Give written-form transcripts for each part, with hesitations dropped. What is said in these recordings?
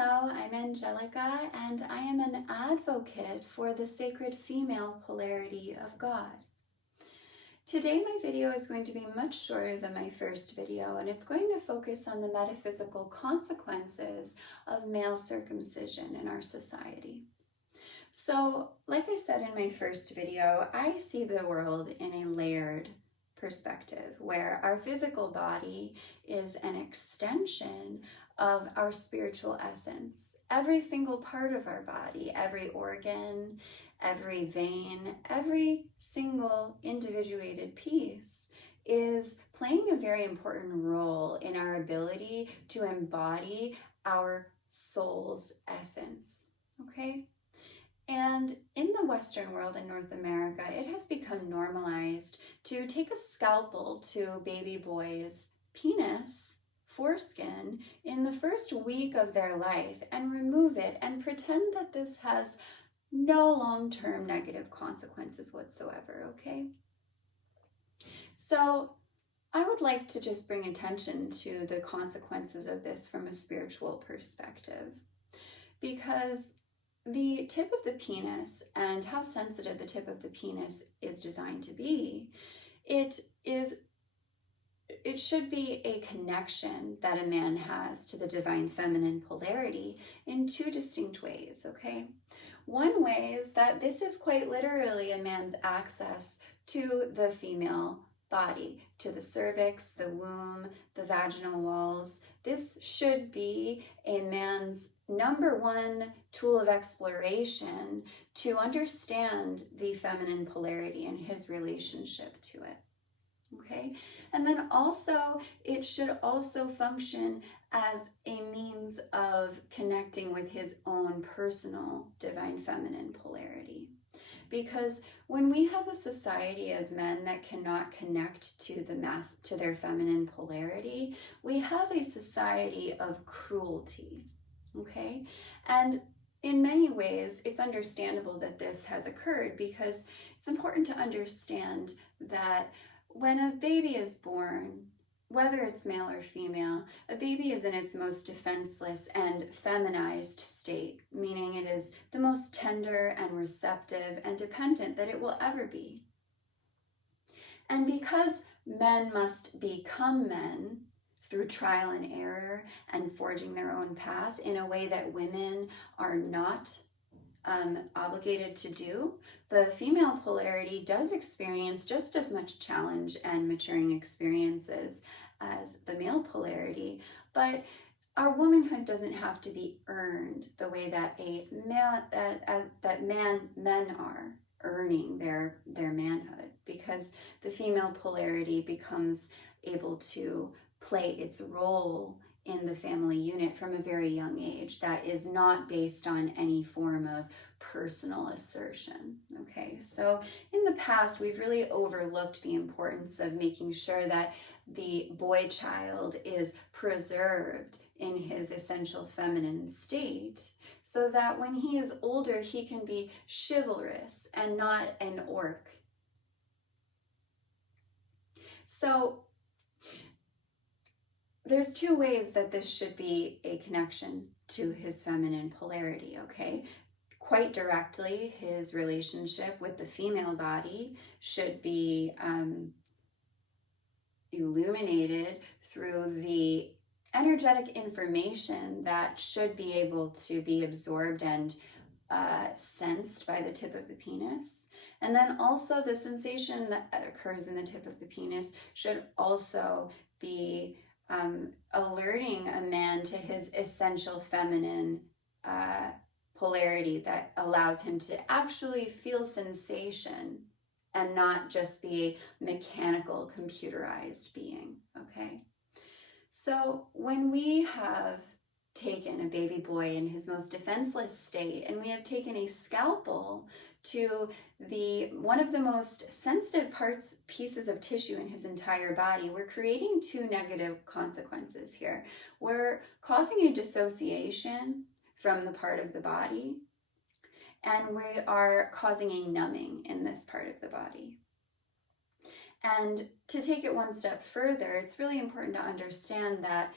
Hello, I'm Angelica, and I am an advocate for the sacred female polarity of God. Today my video is going to be much shorter than my first video, and it's going to focus on the metaphysical consequences of male circumcision in our society. So, like I said in my first video, I see the world in a layered perspective where our physical body is an extension of our spiritual essence. Every single part of our body, every organ, every vein, every single individuated piece is playing a very important role in our ability to embody our soul's essence, okay? And in the Western world, in North America, it has become normalized to take a scalpel to baby boys' penis, foreskin, in the first week of their life and remove it and pretend that this has no long-term negative consequences whatsoever, okay? So I would like to just bring attention to the consequences of this from a spiritual perspective, because the tip of the penis and how sensitive the tip of the penis is designed to be, it should be a connection that a man has to the divine feminine polarity in two distinct ways, okay? One way is that this is quite literally a man's access to the female body, to the cervix, the womb, the vaginal walls. This should be a man's number one tool of exploration to understand the feminine polarity and his relationship to it. Okay, and then also it should also function as a means of connecting with his own personal divine feminine polarity. Because when we have a society of men that cannot connect to their feminine polarity, we have a society of cruelty, okay? And in many ways, it's understandable that this has occurred, because it's important to understand that when a baby is born, whether it's male or female, a baby is in its most defenseless and feminized state, meaning it is the most tender and receptive and dependent that it will ever be. And because men must become men through trial and error and forging their own path in a way that women are not obligated to do, the female polarity does experience just as much challenge and maturing experiences as the male polarity, but our womanhood doesn't have to be earned the way that men are earning their manhood, because the female polarity becomes able to play its role in the family unit from a very young age that is not based on any form of personal assertion, okay? So in the past, we've really overlooked the importance of making sure that the boy child is preserved in his essential feminine state, so that when he is older, he can be chivalrous and not an orc. So there's two ways that this should be a connection to his feminine polarity, okay? Quite directly, his relationship with the female body should be illuminated through the energetic information that should be able to be absorbed and sensed by the tip of the penis. And then also the sensation that occurs in the tip of the penis should also be alerting a man to his essential feminine polarity that allows him to actually feel sensation and not just be a mechanical, computerized being, okay? So when we have taken a baby boy in his most defenseless state, and we have taken a scalpel to one of the most sensitive pieces of tissue in his entire body, we're creating two negative consequences here. We're causing a dissociation from the part of the body, and we are causing a numbing in this part of the body. And to take it one step further, it's really important to understand that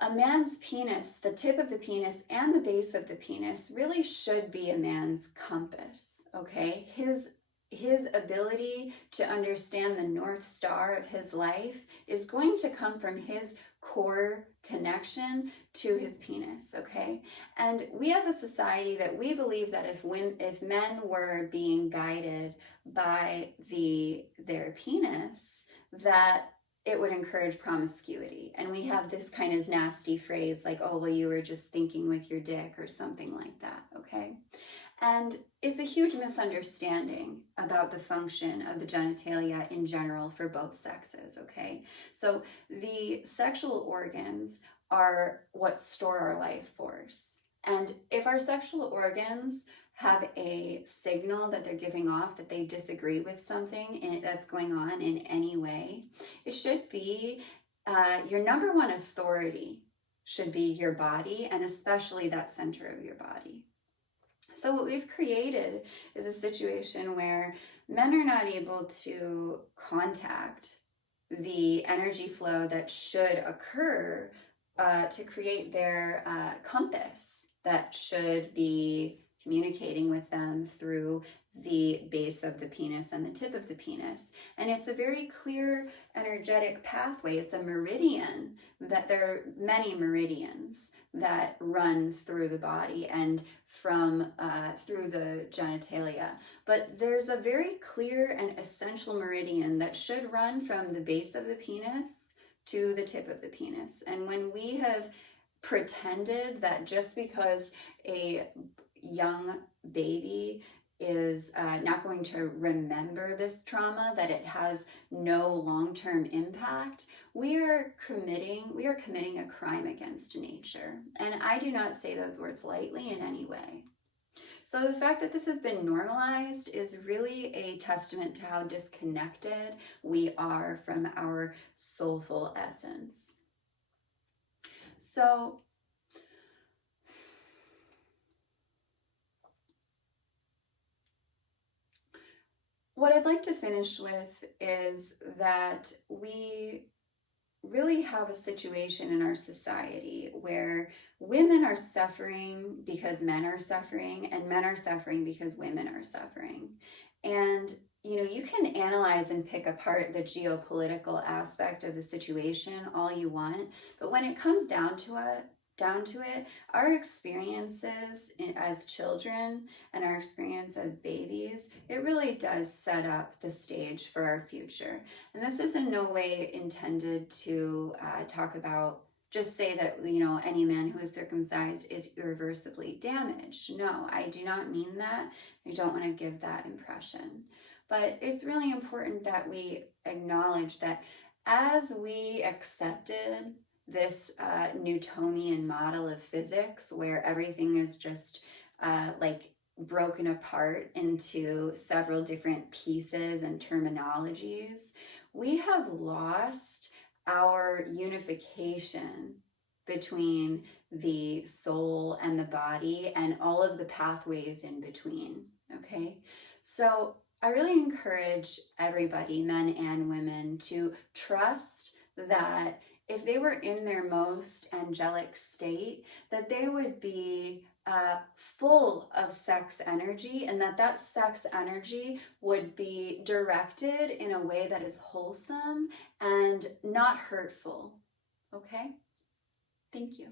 A man's penis, the tip of the penis and the base of the penis, really should be a man's compass, okay? His ability to understand the North Star of his life is going to come from his core connection to his penis, okay? And we have a society that we believe that if men were being guided by their penis, that it would encourage promiscuity. And we have this kind of nasty phrase like, oh, well, you were just thinking with your dick or something like that, okay? And it's a huge misunderstanding about the function of the genitalia in general for both sexes, okay? So the sexual organs are what store our life force. And if our sexual organs have a signal that they're giving off that they disagree with something that's going on in any way, it should be your number one authority should be your body, and especially that center of your body. So what we've created is a situation where men are not able to contact the energy flow that should occur to create their compass that should be communicating with them through the base of the penis and the tip of the penis. And it's a very clear energetic pathway. It's a meridian, that there are many meridians that run through the body and from through the genitalia. But there's a very clear and essential meridian that should run from the base of the penis to the tip of the penis. And when we have pretended that just because a young baby is not going to remember this trauma, that it has no long-term impact, we are committing a crime against nature. And I do not say those words lightly in any way. So the fact that this has been normalized is really a testament to how disconnected we are from our soulful essence. So what I'd like to finish with is that we really have a situation in our society where women are suffering because men are suffering, and men are suffering because women are suffering. And you can analyze and pick apart the geopolitical aspect of the situation all you want, but when it comes down to it, our experiences as children and our experience as babies, it really does set up the stage for our future. And this is in no way intended to talk about, just say that, any man who is circumcised is irreversibly damaged. No, I do not mean that. I don't want to give that impression. But it's really important that we acknowledge that as we accepted this Newtonian model of physics where everything is just like broken apart into several different pieces and terminologies, we have lost our unification between the soul and the body and all of the pathways in between, okay? So I really encourage everybody, men and women, to trust that if they were in their most angelic state, that they would be full of sex energy, and that sex energy would be directed in a way that is wholesome and not hurtful. Okay? Thank you.